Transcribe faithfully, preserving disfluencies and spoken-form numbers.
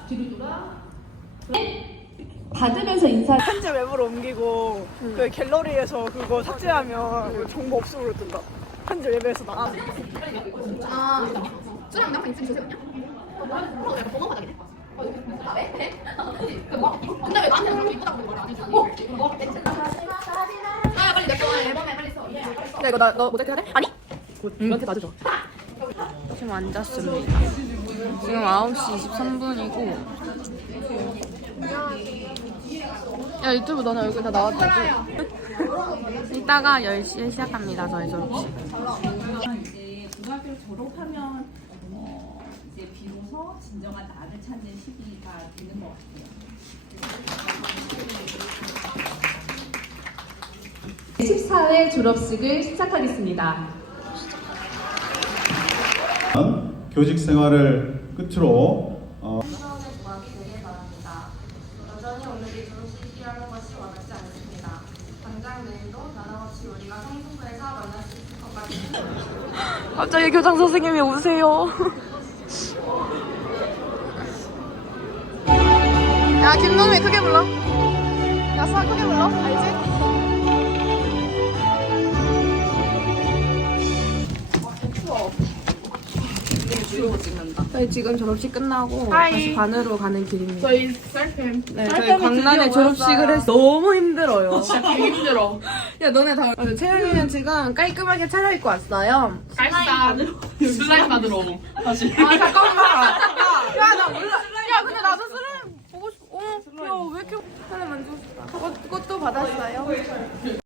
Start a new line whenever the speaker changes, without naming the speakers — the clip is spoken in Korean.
뒤로 돌아. 받으면서 인사.
편집 웹으로 옮기고 응. 그 갤러리에서 그거 삭제하면 그 정보 없음으로 뜬다. 편집 웹에서 나가.
아, 수랑 나랑 있으면 주세요 그냥. 어, 약간 번호 바닥이네. 아, 왜? 그래? 근데 왜 나한테 이쁘다고 말 안 해주고? 아, 빨리 내 거 앨범에 빨리 써.
야 이거 나 너 모자이크 해야 돼? 아니?
너한테 맞아줘. 지금 앉았습니다. 지금 아홉 시 이십삼 분이고. 야 유튜브 너네 얼굴 다 나왔다지? 이따가 열 시에 시작합니다. 저희 졸업식.
이제 고등학교를 졸업하면 어 이제 비로소 진정한 나를 찾는 시기가 되는 것 같아요.
십사 회 졸업식을 시작하겠습니다.
교직 생활을 끝으로 어
수원에 구하기 되길 바랍니다. 여전히 오늘이 좋은 시기라는 것이 와닿지 않습니다. 당장 내일도 나랑 없이 우리가 성북구에서 만날 수 있을 것 같습니다.
갑자기 교장 선생님이 우세요.
야 김동민 크게 불러. 야 수아 크게 불러. 알지?
저희 지금 졸업식 끝나고
하이.
다시 반으로 가는 길입니다.
저희 셀팸.
네, 저희 광란에 졸업식을 해서 너무 힘들어요.
진짜 되게 힘들어.
야 너네 다. 아, 채영이는 지금 깔끔하게 차려입고 왔어요.
슬라임 슬라임 받으러 다시.
아 잠깐만. 야 나 몰라. 야 근데 나도 슬라임 보고 싶어. 어. 야왜 이렇게 하나 만지고 싶다. 그것, 그것도 받았어요.